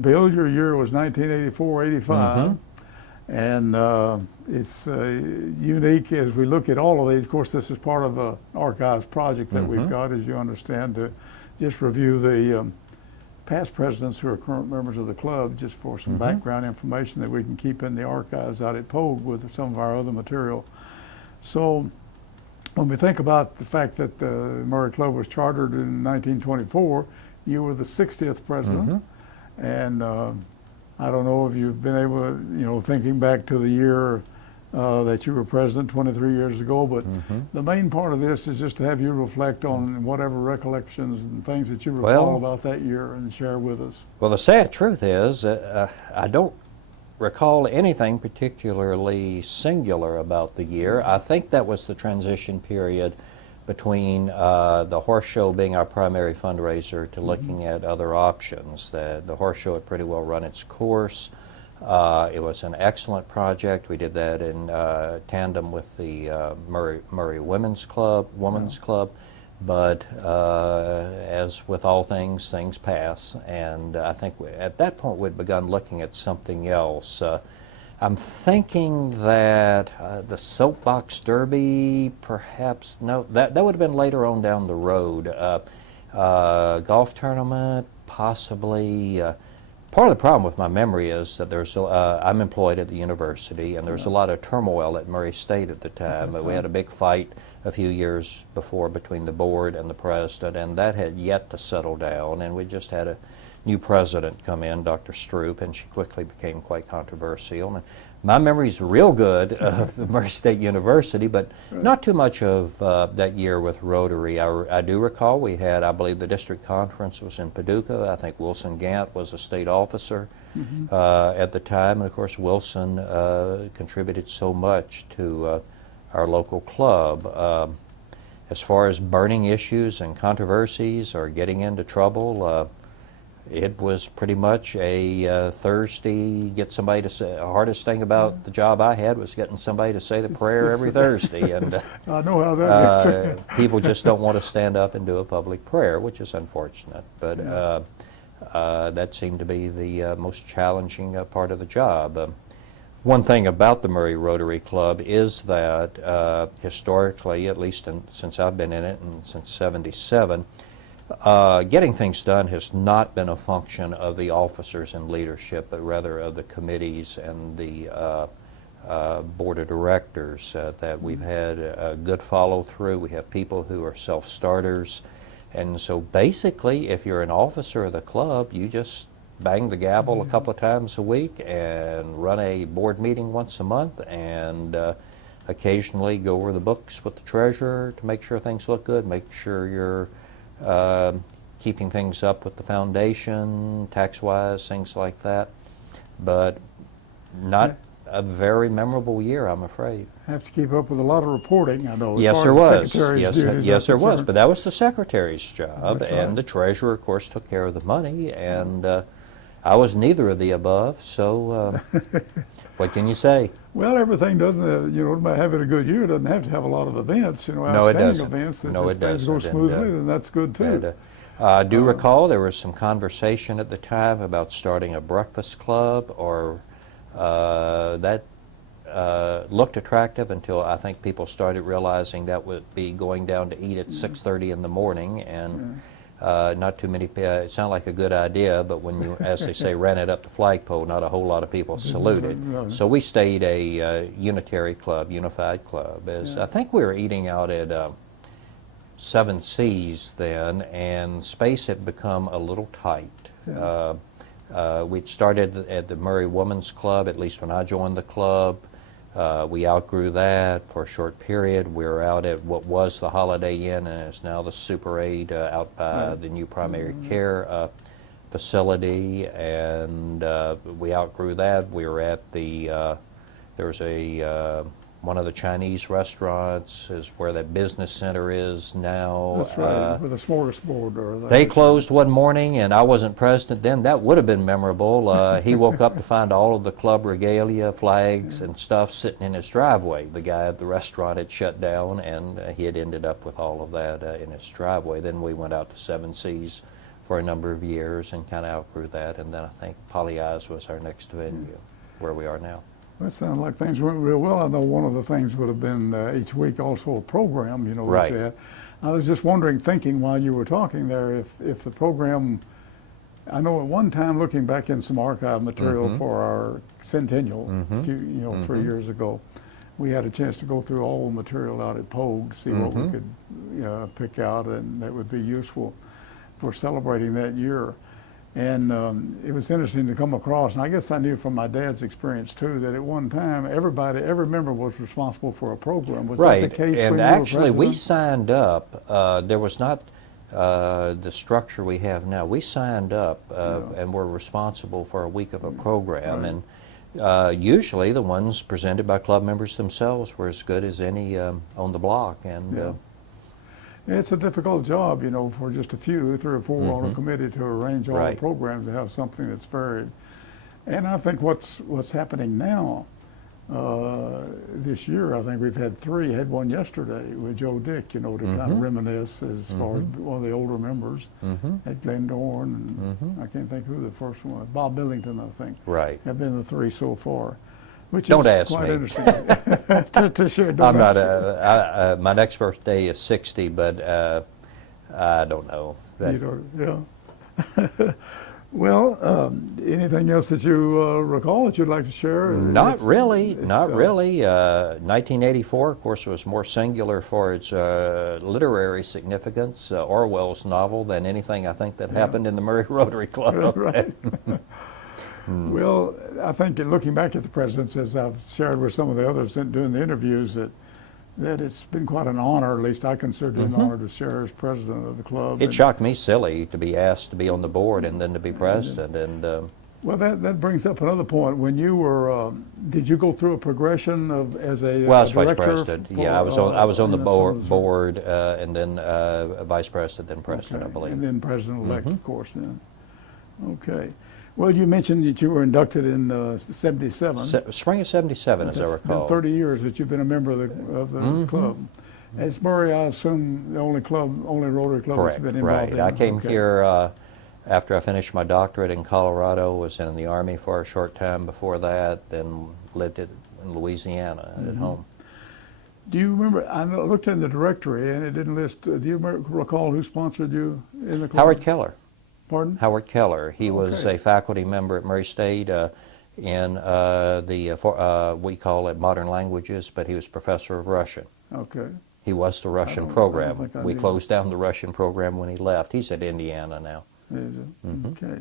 Bill, your year was 1984-85, and it's unique as we look at all of these. Of course, this is part of an archives project that we've got, as you understand, to just review the past presidents who are current members of the club, just for some background information that we can keep in the archives out at Pogue with some of our other material. So when we think about the fact that the Murray Club was chartered in 1924, you were the 60th president. And I don't know if you've been able to, thinking back to the year that you were president 23 years ago, but the main part of this is just to have you reflect on whatever recollections and things that you recall about that year and share with us. Well, the sad truth is I don't recall anything particularly singular about the year. I think that was the transition period between the horse show being our primary fundraiser to looking at other options. The horse show had pretty well run its course. It was an excellent project. We did that in tandem with the Murray Women's Club, but as with all things, things pass, and I think at that point we'd begun looking at something else. I'm thinking that the Soapbox Derby, perhaps, no, that would have been later on down the road. Golf tournament, possibly. Part of the problem with my memory is that I'm employed at the university, and there was a lot of turmoil at Murray State at the time. We had a big fight a few years before between the board and the president, and that had yet to settle down, and we just had a new president come in, Dr. Stroop, and she quickly became quite controversial. And my memory's real good of the Murray State University, but not too much of that year with Rotary. I do recall we had, I believe the district conference was in Paducah. I think Wilson Gant was a state officer at the time, and of course Wilson contributed so much to our local club. As far as burning issues and controversies or getting into trouble, it was pretty much a Thursday, get somebody to say, the hardest thing about the job I had was getting somebody to say the prayer every Thursday. And I know how that is. People just don't want to stand up and do a public prayer, which is unfortunate. But that seemed to be the most challenging part of the job. One thing about the Murray Rotary Club is that historically, at least since I've been in it and since '77, getting things done has not been a function of the officers and leadership, but rather of the committees and the board of directors. That we've had a good follow-through. We have people who are self-starters, and so basically, if you're an officer of the club, you just bang the gavel a couple of times a week and run a board meeting once a month, and occasionally go over the books with the treasurer to make sure things look good, make sure you're keeping things up with the foundation, tax-wise, things like that. But not a very memorable year, I'm afraid. Have to keep up with a lot of reporting, I know. Yes, there was. Yes, there was. But that was the secretary's job, and the treasurer, of course, took care of the money, and I was neither of the above, so what can you say? Well, everything doesn't, having a good year doesn't have to have a lot of events, No, it doesn't. events. No, it doesn't. If things go smoothly, then that's good too. I do recall there was some conversation at the time about starting a breakfast club, or that looked attractive until I think people started realizing that would be going down to eat at 6:30 in the morning, and not too many, it sounded like a good idea, but when you, as they say, ran it up the flagpole, not a whole lot of people saluted. So we stayed a unitary club, unified club. I think we were eating out at Seven Seas then, and space had become a little tight. We'd started at the Murray Women's Club, at least when I joined the club. We outgrew that for a short period. We were out at what was the Holiday Inn, and it's now the Super 8 out by the new primary care facility, and we outgrew that. We were at the, there was a, one of the Chinese restaurants is where that business center is now. That's right, with a smorgasbord. Or They closed one morning, and I wasn't present then. That would have been memorable. He woke up to find all of the club regalia, flags, and stuff sitting in his driveway. The guy at the restaurant had shut down, and he had ended up with all of that in his driveway. Then we went out to Seven Seas for a number of years and kind of outgrew that, and then I think Polly Eyes was our next venue, where we are now. That sounds like things went real well. I know one of the things would have been each week also a program, you know, Right. that you had. I was just wondering, thinking while you were talking there, if the program, I know at one time looking back in some archive material for our centennial, a few, you know, 3 years ago, we had a chance to go through all the material out at Pogue, see what we could pick out, and that would be useful for celebrating that year. And it was interesting to come across, and I guess I knew from my dad's experience too, that at one time everybody, every member was responsible for a program. Was that the case and when actually you were we president? signed up. There was not the structure we have now. We signed up and were responsible for a week of a program, and usually the ones presented by club members themselves were as good as any on the block. And It's a difficult job, you know, for just a few, 3 or 4 on a committee to arrange all the programs to have something that's varied. And I think what's happening now, this year, I think we've had 3, had one yesterday with Joe Dick, you know, to kind of reminisce as far as one of the older members at Glendorn, and I can't think who the first one was, Bob Billington, I think. Right. Have been the 3 so far. Which Don't is ask quite me. interesting to share. I'm not my next birthday is 60, but I don't know. You know, yeah. Well, anything else that you recall that you'd like to share? Not really. 1984, of course, was more singular for its literary significance. Orwell's novel than anything I think that happened in the Murray Rotary Club. Right. Well, I think in looking back at the presidents, as I've shared with some of the others doing the interviews, that it's been quite an honor, at least I consider it an honor to share as president of the club. It shocked me silly to be asked to be on the board and then to be president. And well, that brings up another point. When you were, did you go through a progression of as a well, I was vice director president. for, Yeah, I was on the Minnesota? board, and then vice president, then president, I believe. And then president-elect, of course. Yeah. Okay. Well, you mentioned that you were inducted in '77. Spring of '77, as I It's been recall. 30 years that you've been a member of the club. It's Murray, I assume, the only Rotary club Correct, that's been involved right. in. I came Okay. here after I finished my doctorate in Colorado, was in the Army for a short time before that, then lived in Louisiana at home. Do you remember, I looked in the directory and it didn't list, do you recall who sponsored you in the club? Howard Keller. Pardon? Howard Keller. He was Okay. a faculty member at Murray State in we call it modern languages, but he was professor of Russian. Okay. He was the Russian I don't program. think I We knew. closed down the Russian program when he left. He's at Indiana now. Is it? Okay.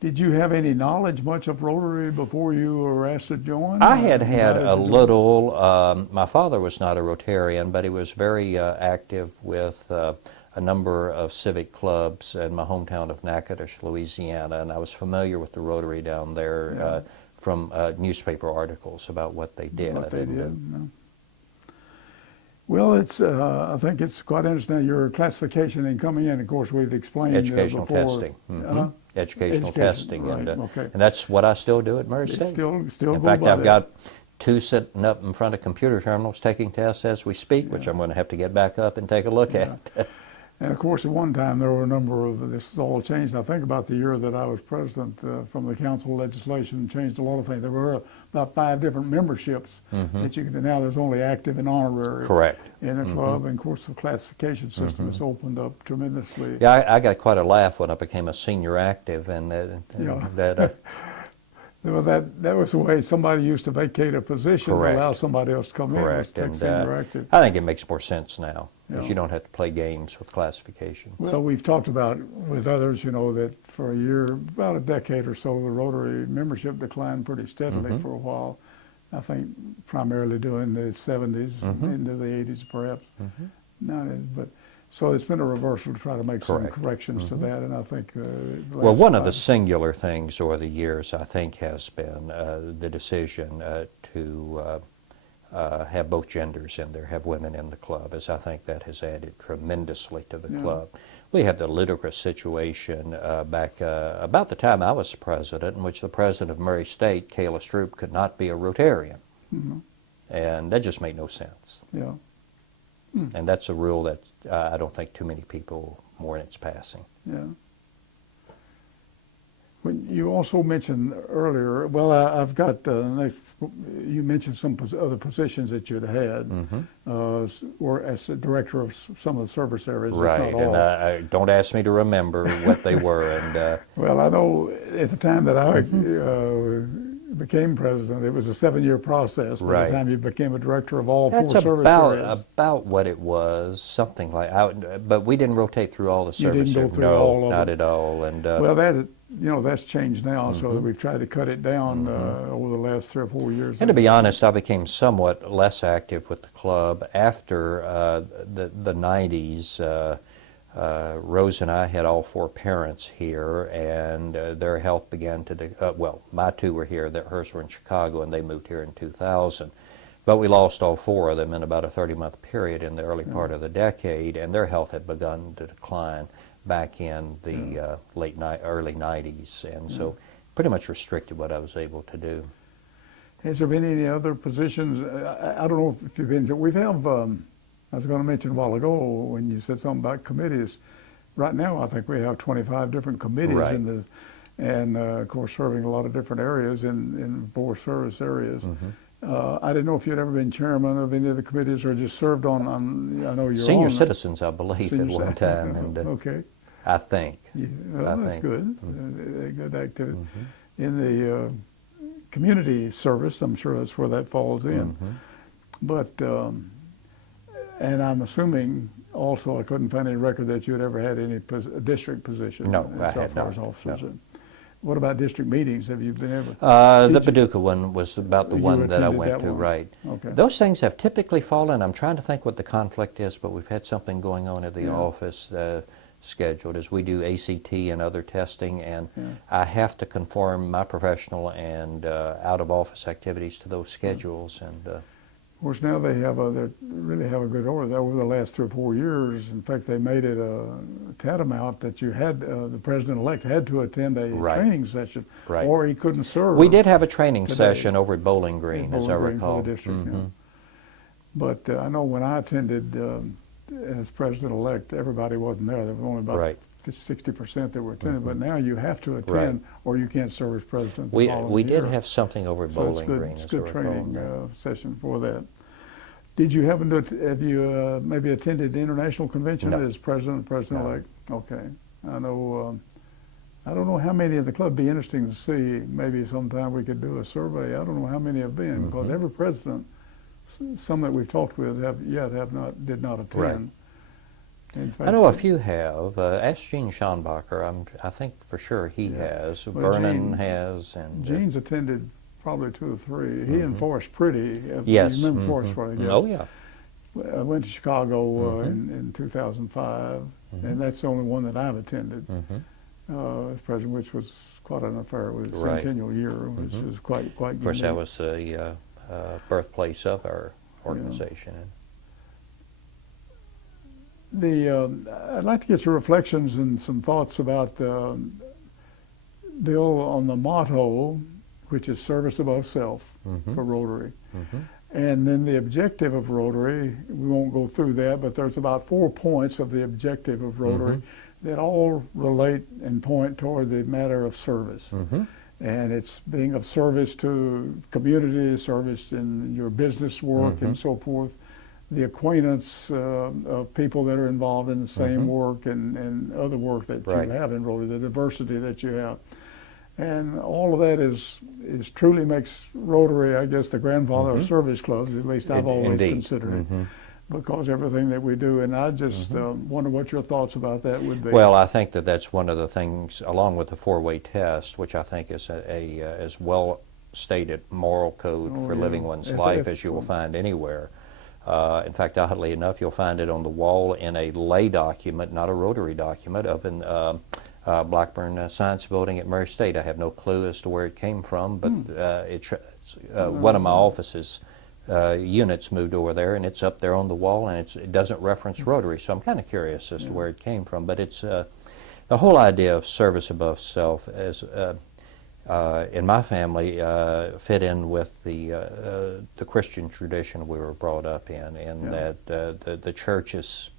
Did you have any knowledge much of Rotary before you were asked to join? I had Or had how did a you do it? little, my father was not a Rotarian, but he was very active with a number of civic clubs in my hometown of Natchitoches, Louisiana, and I was familiar with the Rotary down there from newspaper articles about what they did. What they And, did, no. Well, it's. I think it's quite interesting. Your classification in coming in, of course, we've explained Educational before. testing. Educational Education, testing. right, And, okay. and that's what I still do at Murray It's State. still In go fact, by I've that. got 2 sitting up in front of computer terminals taking tests as we speak, which I'm going to have to get back up and take a look at. And of course, at one time there were a number of. This has all changed. I think about the year that I was president, from the council legislation changed a lot of things. There were about 5 different memberships that you can. Now there's only active and honorary. Correct. In the club, and of course the classification system has opened up tremendously. Yeah, I got quite a laugh when I became a senior active, and Yeah. that Well, that was the way somebody used to vacate a position Correct. to allow somebody else to come in. correct. Was to take And senior active. I think it makes more sense now because Yeah. you don't have to play games with classification. Well, we've talked about with others, you know, that for a year, about a decade or so, the Rotary membership declined pretty steadily for a while. I think primarily during the 70s Mhm. into the 80s perhaps. Mhm. 90s, but so it's been a reversal to try to make some Correct. corrections to Mhm. that, and I think Well, last one of the 5 singular things over the years, I think, has been the decision to have both genders in there, have women in the club, as I think that has added tremendously to the Yeah. club. We had the ludicrous situation back about the time I was president, in which the president of Murray State, Kayla Stroop, could not be a Rotarian. Mhm. And that just made no sense. Yeah. And that's a rule that I don't think too many people mourn its passing. Yeah. When you also mentioned earlier, well, I've got next. You mentioned some other positions that you'd had, or as the director of some of the service areas, if Right, not and all. I don't ask me to remember what they were. And Well, I know at the time that I became president, it was a 7-year process. By Right. the time you became a director of all that's 4 service areas, about what it was, something like. But we didn't rotate through all the You didn't service go areas. through No, all of not them. at all. And well, that's changed now. So that we've tried to cut it down over the last 3 or 4 years. And to be honest, I became somewhat less active with the club after the 90s. Rose and I had all 4 parents here, and their health began to, well, my 2 were here, hers were in Chicago, and they moved here in 2000. But we lost all 4 of them in about a 30-month period in the early part of the decade, and their health had begun to decline back in the early 90s, and so pretty much restricted what I was able to do. Has there been any other positions? I don't know if you've been. We have. I was going to mention a while ago when you said something about committees. Right now, I think we have 25 different committees Right. in the, and of course, serving a lot of different areas in 4 service areas. I didn't know if you'd ever been chairman of any of the committees or just served on. I know you're Senior on citizens, I believe, at one time, and okay. I think. Yeah, well, I that's think. good. Good activity. In the community service, I'm sure that's where that falls in. But, and I'm assuming also I couldn't find any record that you had ever had any district position. No, I had as far not, as officers. no. What about district meetings? Have you been able? The Did you- Paducah one was about the You one that I attended went that to, one? right. Okay. Those things have typically fallen. I'm trying to think what the conflict is, but we've had something going on at the Yeah. office scheduled as we do ACT and other testing, and Yeah. I have to conform my professional and out-of-office activities to those schedules. And Of course, now they really have a good order. Over the last 3 or 4 years, in fact, they made it a tantamount that you had the president-elect had to attend a Right. training session, Right. or he couldn't serve. we did have a training Today. session over at Bowling Green, in as I Bowling Green recall. for the district. Yeah. Mhm. But I know when I attended as president-elect, everybody wasn't there. There were only about Right. 60% that were attending. But now you have to attend, Right. or you can't serve as president. the We following did year. have something over at So it's Bowling good, Green, it's as I good recall. training session for that. Did you happen to have you maybe attended the international convention No. as president-elect? Okay, I know. I don't know how many of the club. Be interesting to see. Maybe sometime we could do a survey. I don't know how many have been because every president, some that we've talked with, did not attend. Right. In fact, I know a few have. Ask Gene Schonbacher. I think for sure he has. Well, Vernon Gene- has, and Gene's attended probably 2 or 3. He and Forrest Pretty. yes. You remember Forrest Pretty? Yes. Oh yeah. I went to Chicago in 2005, and that's the only one that I've attended as president, which was quite an affair. It was a Right. centennial year, which was quite Of course, that unique. was the birthplace of our organization. I'd like to get your reflections and some thoughts about Bill on the motto, which is service above self for Rotary. And then the objective of Rotary, we won't go through that, but there's about 4 points of the objective of Rotary that all relate and point toward the matter of service. And it's being of service to community, service in your business work and so forth, the acquaintance of people that are involved in the same work and other work that Right. you have in Rotary, the diversity that you have. And all of that is truly makes Rotary, I guess, the grandfather of service clubs, at least I've always Indeed. considered it, because everything that we do. And I just wonder what your thoughts about that would be. Well, I think that that's one of the things, along with the 4-way test, which I think is as well stated moral code Oh, for yeah. living one's It's life as you will ethical. find anywhere. In fact, oddly enough, you'll find it on the wall in a lay document, not a Rotary document, up in Blackburn Science Building at Murray State. I have no clue as to where it came from, but one of my office's units moved over there, and it's up there on the wall, and it doesn't reference Rotary, so I'm kind of curious as to where it came from. But it's the whole idea of service above self, as in my family, fit in with the Christian tradition we were brought up in, and that the church's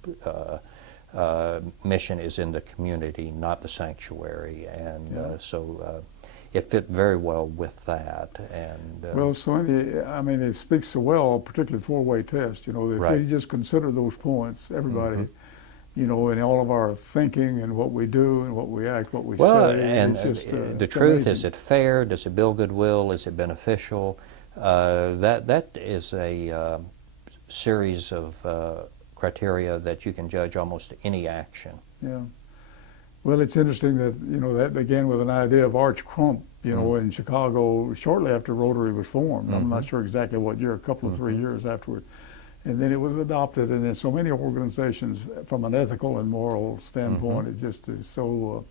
mission is in the community, not the sanctuary, and so it fit very well with that. And Well, so I mean, it speaks so well, particularly four-way test. You know, if Right. we just consider those points, everybody, you know, in all of our thinking and what we do and what we act, what we well, say, and it's just the it's truth, is amazing. it fair? Does it build goodwill? Is it beneficial? That is a series of criteria that you can judge almost any action. Yeah. Well, it's interesting that, you know, that began with an idea of Arch Crump, you know, in Chicago shortly after Rotary was formed. I'm not sure exactly what year, a couple of 3 years afterward. And then it was adopted, and then so many organizations, from an ethical and moral standpoint, it just is so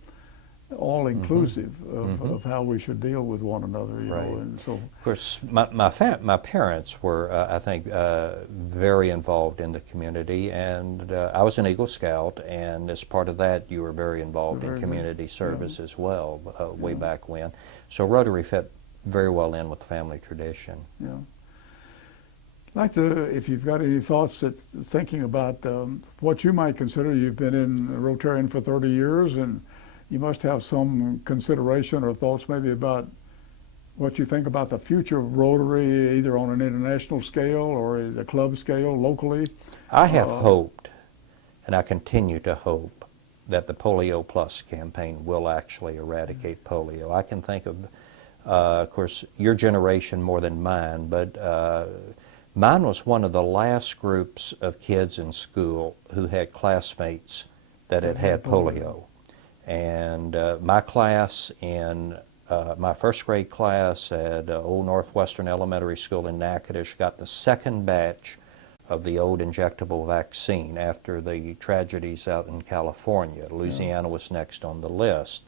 all-inclusive of how we should deal with one another, you Right. know, and so, Of course, my parents were, I think, very involved in the community, and I was an Eagle Scout, and as part of that, you were very involved Very in good. community service as well, way back when. So Rotary fit very well in with the family tradition. yeah. I'd like to, if you've got any thoughts that, thinking about what you might consider, you've been in Rotarian for 30 years, and you must have some consideration or thoughts maybe about what you think about the future of Rotary, either on an international scale or at a club scale, locally. I have hoped, and I continue to hope, that the Polio Plus campaign will actually eradicate polio. I can think of course, your generation more than mine, but mine was one of the last groups of kids in school who had classmates that had had polio. And my class in my first grade class at Old Northwestern Elementary School in Natchitoches got the second batch of the old injectable vaccine after the tragedies out in California. Louisiana was next on the list.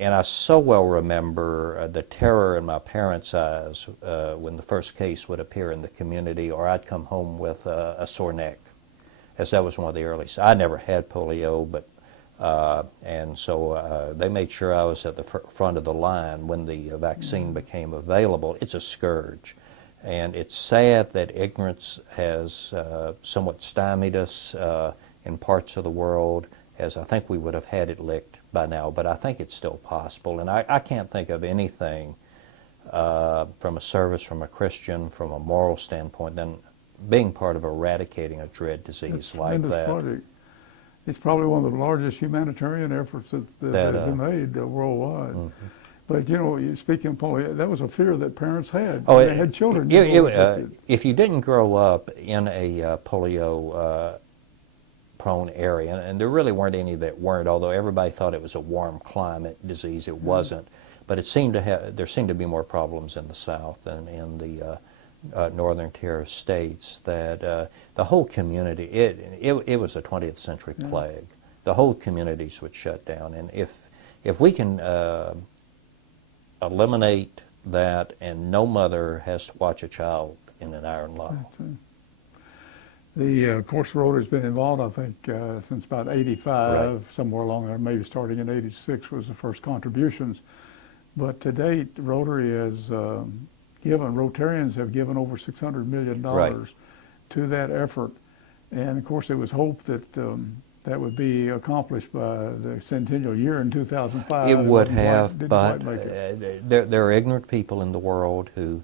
And I so well remember the terror in my parents' eyes when the first case would appear in the community, or I'd come home with a sore neck, as that was one of the earliest. I never had polio, but and so they made sure I was at the front of the line when the vaccine became available. It's a scourge, and it's sad that ignorance has somewhat stymied us in parts of the world, as I think we would have had it licked by now, but I think it's still possible. And I can't think of anything from a service, from a Christian, from a moral standpoint, than being part of eradicating a dread disease It's a like tremendous that. project. It's probably one of the largest humanitarian efforts that has been made worldwide. But, you know, speaking of polio, that was a fear that parents had. Oh, They had children. You know, affected. if you didn't grow up in a polio prone area, and there really weren't any that weren't, although everybody thought it was a warm climate disease, it wasn't. But there seemed to be more problems in the South than in the northern tier of states. That the whole community, it was a 20th century plague. The whole communities would shut down, and if we can eliminate that, and no mother has to watch a child in an iron lung. Of course, Rotary's been involved, I think, since about 85, Right. somewhere along there, maybe starting in 86 was the first contributions. But to date, Rotary has Rotarians have given over $600 million Right. to that effort. And of course, it was hoped that that would be accomplished by the centennial year in 2005. It would didn't have, quite but make it. there are ignorant people in the world who,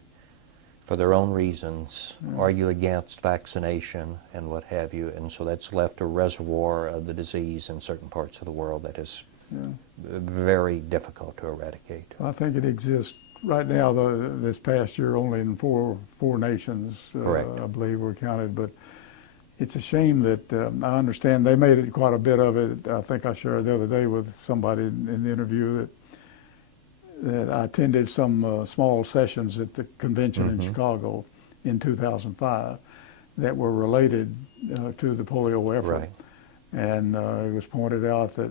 for their own reasons, argue against vaccination and what have you, and so that's left a reservoir of the disease in certain parts of the world that is very difficult to eradicate. I think it exists right now. This past year, only in four nations, Correct. I believe, were counted. But it's a shame that I understand they made it quite a bit of it. I think I shared the other day with somebody in the interview that that I attended some small sessions at the convention in Chicago in 2005 that were related to the polio effort. Right. And it was pointed out that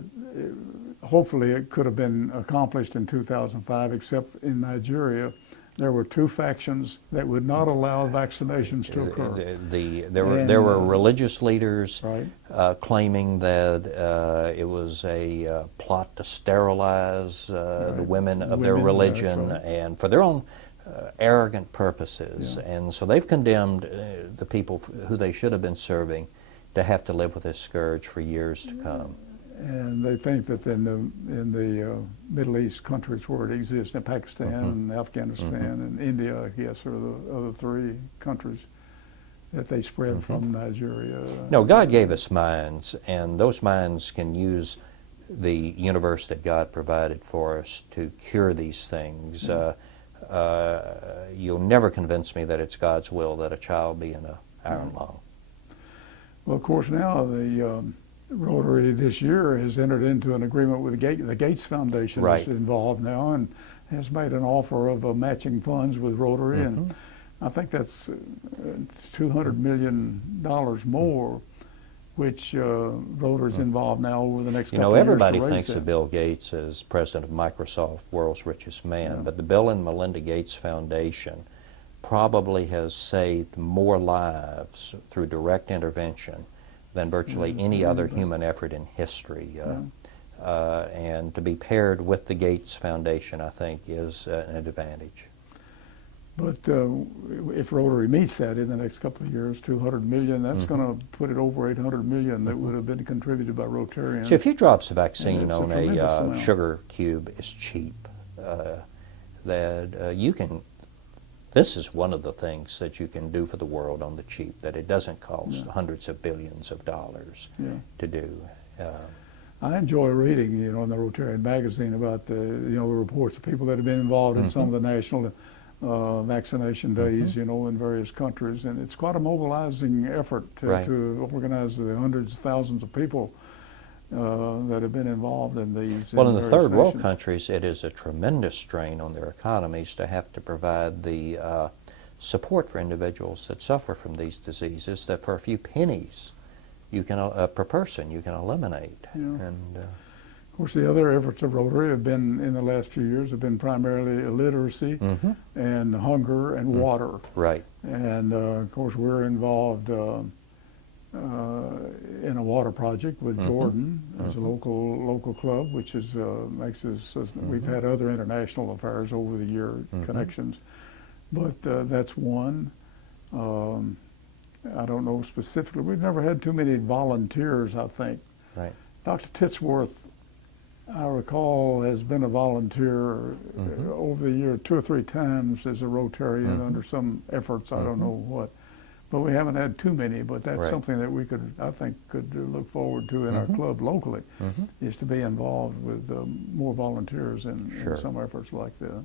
hopefully it could have been accomplished in 2005, except in Nigeria, there were two factions that would not allow vaccinations to occur. There were religious leaders Right. claiming that it was a plot to sterilize the women of their Women, that's religion right. and for their own arrogant purposes. Yeah. And so they've condemned the people who they should have been serving to have to live with this scourge for years to come. And they think that in the Middle East countries where it exists, in Pakistan and Afghanistan and India, I guess, are the other three countries that they spread from Nigeria. No, God gave us minds, and those minds can use the universe that God provided for us to cure these things. You'll never convince me that it's God's will that a child be in an iron lung. Well, of course, now the Rotary this year has entered into an agreement with the Gates Foundation Right. is involved now and has made an offer of matching funds with Rotary, and I think that's $200 million more, which Rotary's involved now over the next You couple know, of years to everybody raise thinks that. of Bill Gates as president of Microsoft, world's richest man, but the Bill and Melinda Gates Foundation probably has saved more lives through direct intervention than virtually any other human effort in history. And to be paired with the Gates Foundation, I think, is an advantage. But if Rotary meets that in the next couple of years, $200 million, that's going to put it over $800 million that would have been contributed by Rotarians. So if you drops the vaccine it's a on tremendous a amount. sugar cube, it's cheap. That you can. This is one of the things that you can do for the world on the cheap, that it doesn't cost hundreds of billions of dollars to do. I enjoy reading, in the Rotarian magazine about the reports of people that have been involved in some of the national vaccination days, in various countries, and it's quite a mobilizing effort to organize the hundreds of thousands of people that have been involved in these. Well, in the various third world nations. countries, it is a tremendous strain on their economies to have to provide the support for individuals that suffer from these diseases that for a few pennies you can per person you can eliminate. And of course, the other efforts of Rotary have been in the last few years have been primarily illiteracy and hunger and water. right. And of course, we're involved in a water project with Jordan as a local club, which is makes us. We've had other international affairs over the year connections, but that's one. I don't know specifically. We've never had too many volunteers, I think. Right. Dr. Titsworth, I recall, has been a volunteer over the year 2 or 3 times as a Rotarian under some efforts, I don't know what. But we haven't had too many, but that's something that we I think could look forward to in our club locally, is to be involved with more volunteers in some efforts like that.